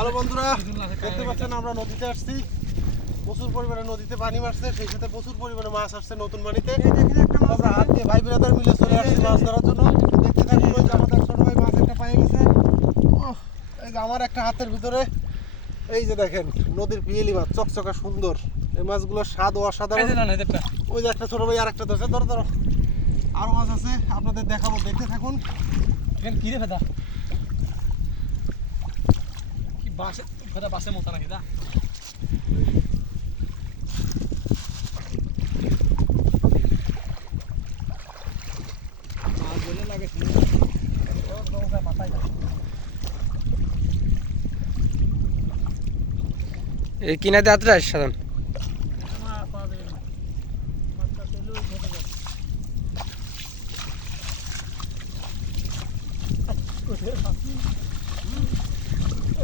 Hello বন্ধুরা দেখতে পাচ্ছেন আমরা নদীতে আসছি। প্রচুর পরিমাণে নদীতে পানি মারছে সেই সাথে প্রচুর পরিমাণে মাছ আসছে নতুন পানিতে। আমরা হাত দিয়ে ভাই বিরাদার মিলে চলে আসছি মাছ ধরার জন্য। দেখতে থাকুন ওই যে আমাদের ছোট ভাই মাছ একটা পায়ে গেছে। এই যে আমার একটা হাতের ভিতরে। এই যে দেখেন নদীর পিয়েলি মাছ চকচকা সুন্দর। এই মাছগুলোর স্বাদ ও অসাধারণ ওই যে একটা ছোট ভাই আর একটা ধরছে ধরো ধরো। আরও মাছ আছে আপনাদের দেখাবো দেখতে থাকুন। কি রে ফেদা বাসে ফেদা বাসে মোতা নাকি দা কিনাতে আত্রা সাধারণ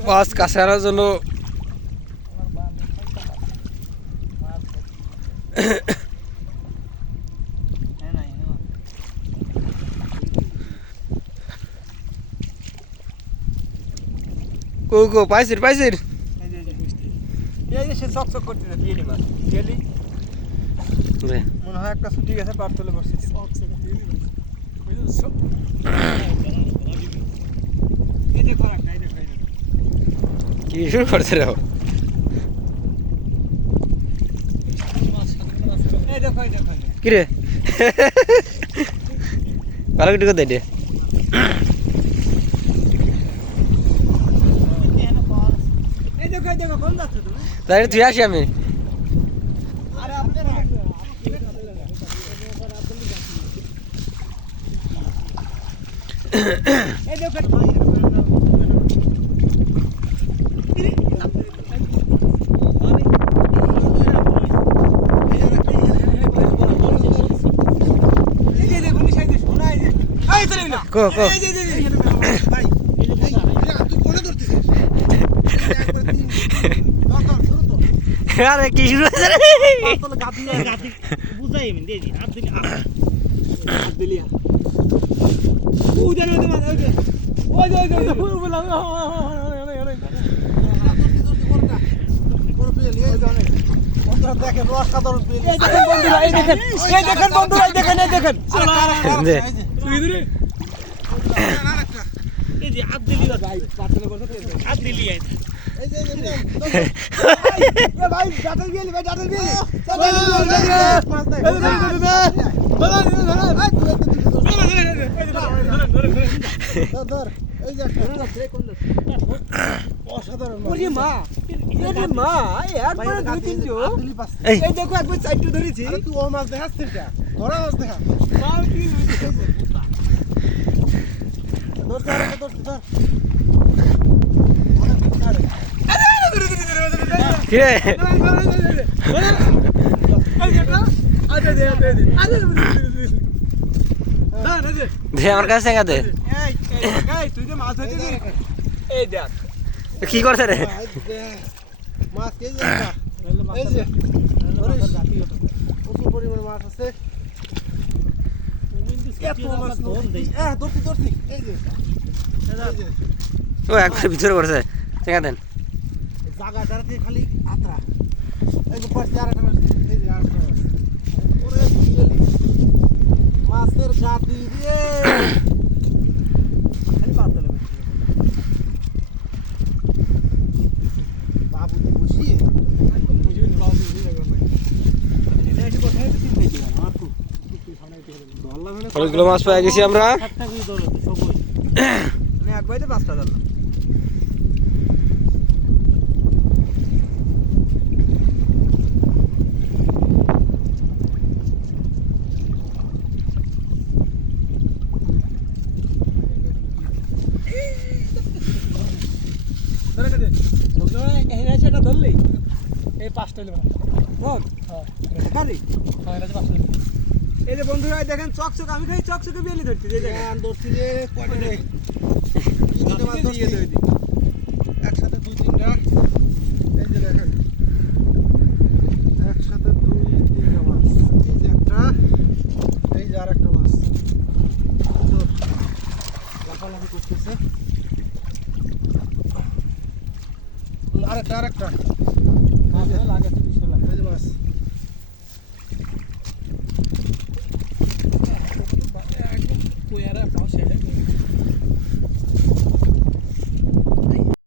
মাছ কাছে আনার জন্য। কো কো পাইছির পাইছির যে মনে হয় একটা ছুটি গেছে পার তুলে বসছে এই দেখো একটা এই দেখো এই দেখো কি করছে রে ও? এই দেখো এই দেখো এই দেখো। কি রে ভালো কিছু কথা এটা তাই আসি আমি এই দেখো এই যে দেখুন সেই যে শোনা এই যে এই তো না কো কো এই যে এই যে ভাই তুই কোনে ধরতেছিস একবার তিন ধর ধর শুরু তো আরে কি শুরু হয়েছে রে পাতলে গাদি গাদি বুঝাই আমি দেই হাত দিলি হাত দিলি ও জানো তো মানে ওই ওই ওই ওই যে বন্ধুরা দেখেন বন্ধুরা এই দেখেন এই দেখেন দেখেন এই দেখ একবার চারটে ধরেছি তুই ও মাছ দেখাচ্ছিস? ধরা মাছ দেখা। কি। কি দে আমার কাছে দে কি করছে রে মাছ। প্রচুর পরিমাণে মাছ আছে। এত মাছ নদীতে। এ, ধরছি, ধরছি। এই যে, এই যে। ও একবার ভিতরে পড়ছে টাকা দেন খালি আত্রা। এই যে পাশে আরেকটা মাছ। এই যে আরেকটা মাছ। ওরে বিয়েলি। মাছের জাতি দিয়ে অনেকগুলো মাছ পেয়ে গেছি আমরা। পাঁচটা ধরলি এই পাঁচটা হইলে। বল। খালি? এই যে বন্ধুরা এই দেখেন চকচক আমি খাই চকচকে বিয়েলি ধরছি এই দেখেন। ধরছি কয়টা রে তিনটে মাছ ধরছি। একসাথে দুই তিনটা। এই যে দেখেন। একসাথে দুই তিনটা মাছ। এই যে একটা এই যে আর একটা মাছ লাফালাফি করতেছে। আরেকটা আরেকটা। লাগে তো বিশাল লাগে এই যে মাছ।